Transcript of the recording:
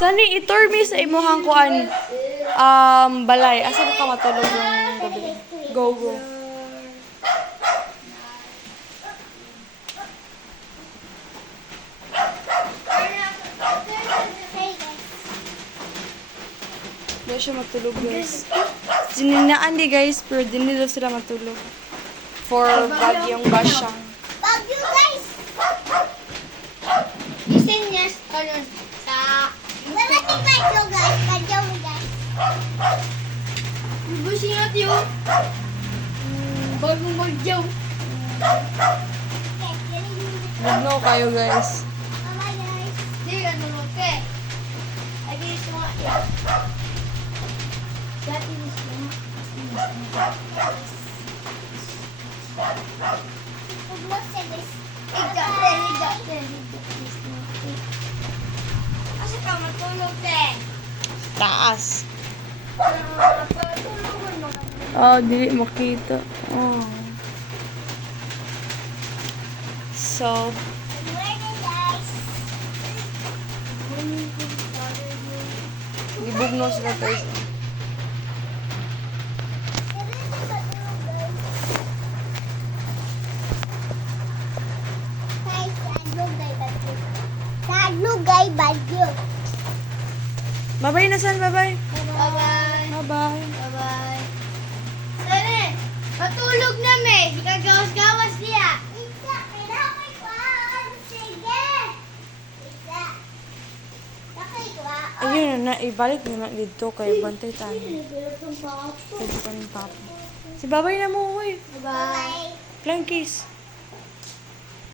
Sani itur mi sa imuhang kuan balay. Asa ka matulog ng gabi? Go go. Di siya matulog guys. Sininaan di guys, pero di nila sila matulog. For bagyong basyang. Bagyo guys! Listen yes, ano, sa... Darating bagyo guys, bagyo guys. Bubusin natin yun. Bagong bagyo. Bugno kayo guys. Bye guys. Di, ano mo ke? Ay, di, sumakya. Dati mo asa ka matulog din? Taas. Patulungan mo kami. Oh, dili makita. Oh. So, Good morning guys. gibugno sila guys. Lugay bagyo. Bye-bye na san, bye-bye. Bye-bye. Bye-bye. Bye-bye. Sane, matulog na me. Ikagawas-gawas niya. Isa, pinapay ko. Sige. Isa. Nakay ko. Ayun na, ibalik na dito kay bantay tayo. Pwede pa ng papa. Si babay na mo, uy. Bye-bye. Flying kiss.